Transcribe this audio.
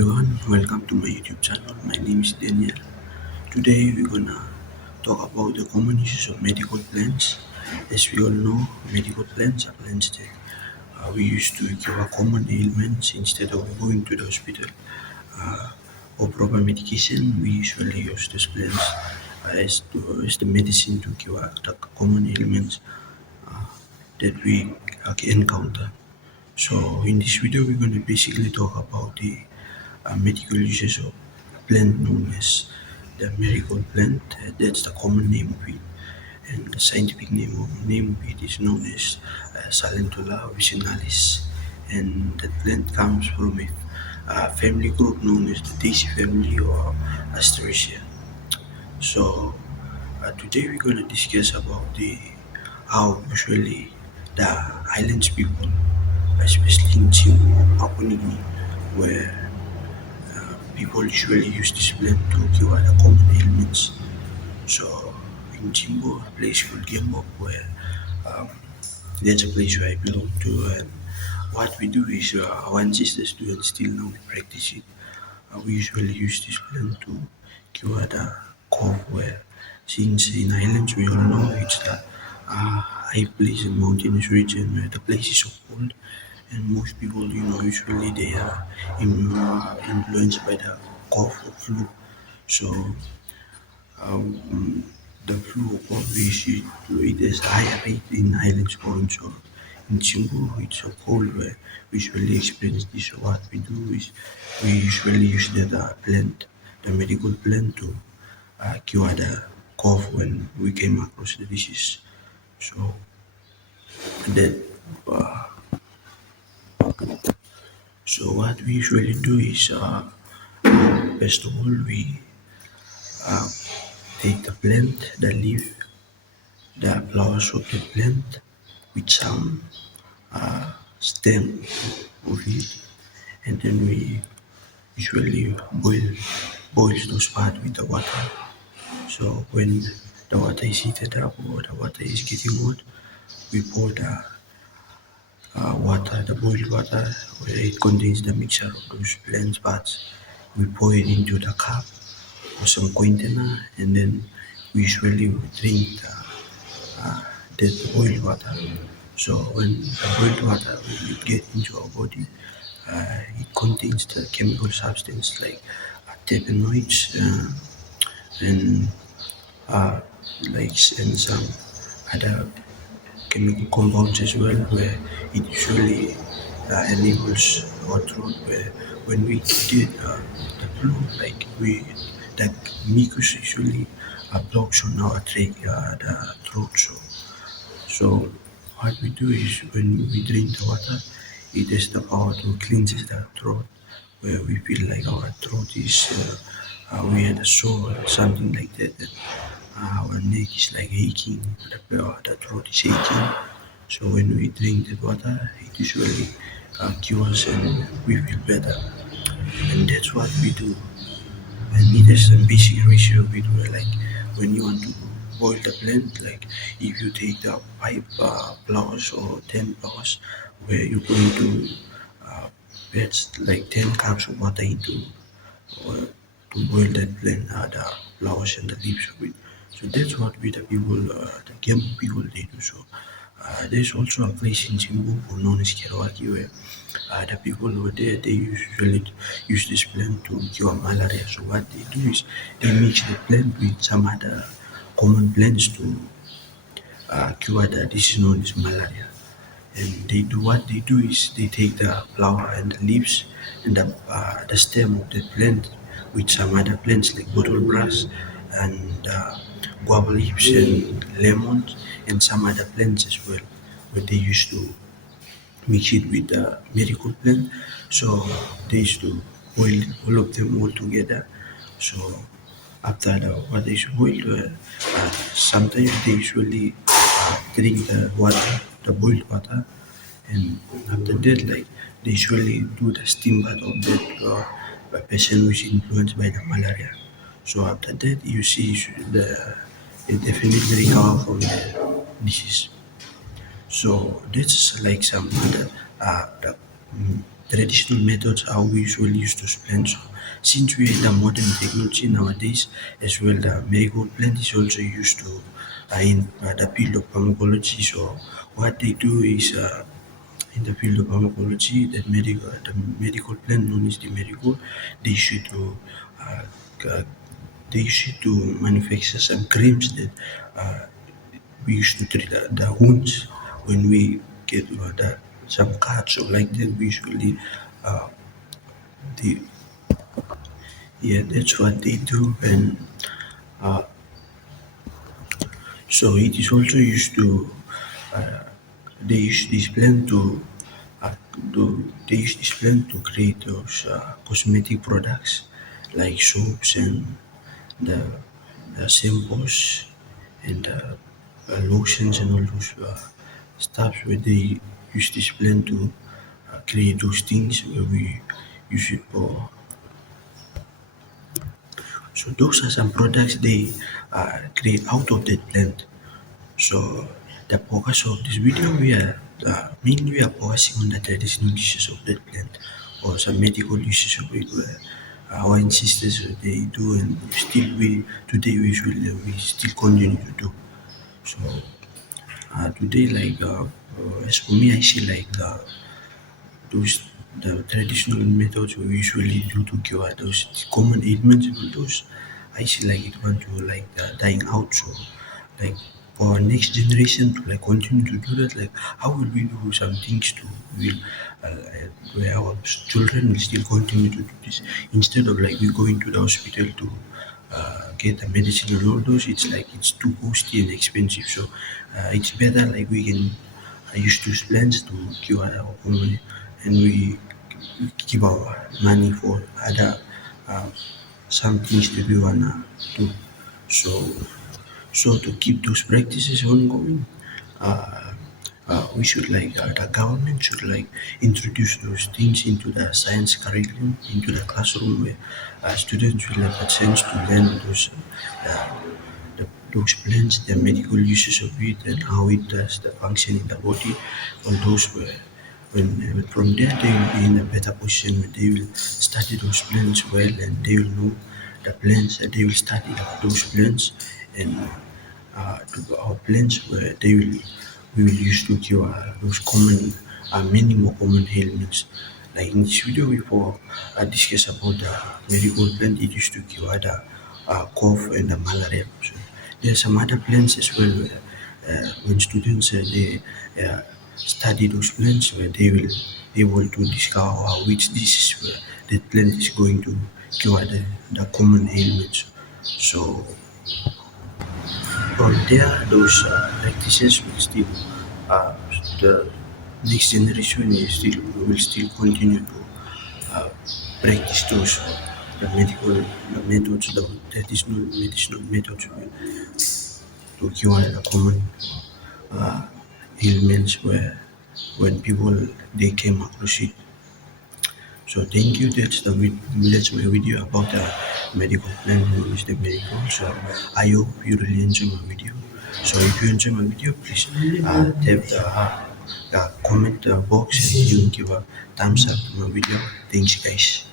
everyone, welcome to my YouTube channel. My name is Daniel. Today we're gonna talk about the common uses of medical plants. As we all know, medical plants are plants that we use to cure common ailments instead of going to the hospital. Uh, for proper medication, we usually use these plants as the medicine to cure the common ailments uh, that we encounter. So in this video, we're going to basically talk about the medical uses of a plant known as the miracle plant. That's the common name of it, and the scientific name of it is known as Salentula officinalis. And that plant comes from a family group known as the Daisy family or Asteraceae. So today we're going to discuss about the how usually the islands people, especially in Timor, Papua New Guinea, where people usually use this plant to cure the common ailments. So in Jimbo, a place called Gembok, where um, that's a place where I belong to, and what we do is our ancestors do and still now we practice it. We usually use this plant to cure the cough, where since in islands we all know it's the high place and mountainous region where the place is so cold, and most people, usually they are influenced by the cough or flu. So um, the flu or cough it is higher rate in islands point. So in Chimbu, it's so cold where we usually experience this. So what we do is we usually use the plant, the medical plant to cure the cough when we came across the disease. So that uh, so what we usually do is first of all we uh, take the plant, the leaf, the flowers of the plant with some stem of it, and then we usually boil those parts with the water. So when the water is heated up or the water is getting hot, we pour the boiled water where it contains the mixture of those plant parts. We pour it into the cup or some container, and then we usually drink the boiled water. So when the boiled water will get into our body, it contains the chemical substance like terpenoids and uh, and some other chemical compounds as well, where it usually enables our throat. Where when we get the flu, like we that mucus usually blocks on our the throat. So what we do is when we drink the water, it has the power to cleanse the throat, where we feel like our throat is we had a sore or something like that. And, our neck is like aching, the throat is aching. So when we drink that water, it usually cures and we feel better. And that's what we do. And it has some basic ratio of it where like when you want to boil the plant, like if you take the 5 flowers or 10 flowers, where you're going to add like 10 cups of water into or to boil that plant, the flowers and the leaves of it. So that's what we the people, the Gembu people they do. So there's also a place in Zimbabwe known as Kerawaki where the people over there they usually use this plant to cure malaria. So what they do is they mix the plant with some other common plants to cure the disease known as malaria. And what they do is they take the flower and the leaves and the stem of the plant with some other plants like bottle grass and guava leaves and lemons and some other plants as well, where they used to mix it with the medical plant. So they used to boil all of them all together. So after the water is boiled, sometimes they usually drink the water, the boiled water, and after that, like they usually do the steam bath of that patient who is influenced by the malaria. So after that, you see they definitely recover from the disease. So that's like some other the traditional methods how we usually use those plants. So since we have the modern technology nowadays as well, the marigold plant is also used to in the field of pharmacology. So what they do is in the field of pharmacology, the medical plant known as the marigold, they should to uh, uh, they used to manufacture some creams that uh, we used to treat the wounds when we get some cuts or like that. We usually uh, they, yeah, that's what they do. And uh, so it is also used to they use this plant to uh, they use this plant to create those cosmetic products like soaps and the, the shampoos and lotions and all those stuff where they use this plant to create those things where we use it for. So those are some products they create out of that plant. So the focus of this video, we are mainly we are focusing on the traditional uses of that plant or some medical uses of it where our ancestors they do, and still we today we still continue to do. So today like as for me I see like those the traditional methods we usually do to cure those common ailments and all those, I see like it want to like dying out. So like for our next generation to like continue to do that, like how will we do some things to will where our children will still continue to do this instead of like we going to the hospital to get the medicine and all those. It's like it's too costly and expensive. So it's better like we can use those plans to cure our own, and we keep our money for other uh, some things that we wanna do. So so to keep those practices ongoing, uh, we should like the government should like introduce those things into the science curriculum into the classroom where students will have a chance to learn uh, those plants, the medical uses of it, and how it does the function in the body. All those were when from there they will be in a better position where they will study those plants well, and they will know the plants, and they will study those plants and to our plants where they will we will use to cure those common many more common ailments. Like in this video before I discuss about the marigold plant, it used to cure the cough and the malaria. So there are some other plants as well where when students they study those plants where they will able to discover which disease where that plant is going to cure the common ailments. So from there, those practices will still, uh, the next generation will still continue to uh, practice those the medical the methods, the traditional medicinal methods to cure the common uh, ailments where when people they came across it. So thank you. That's my video about the medical plan known as the medical. So I hope you really enjoy my video. So if you enjoy my video, please tap the comment box and you give a thumbs up to my video. Thanks guys.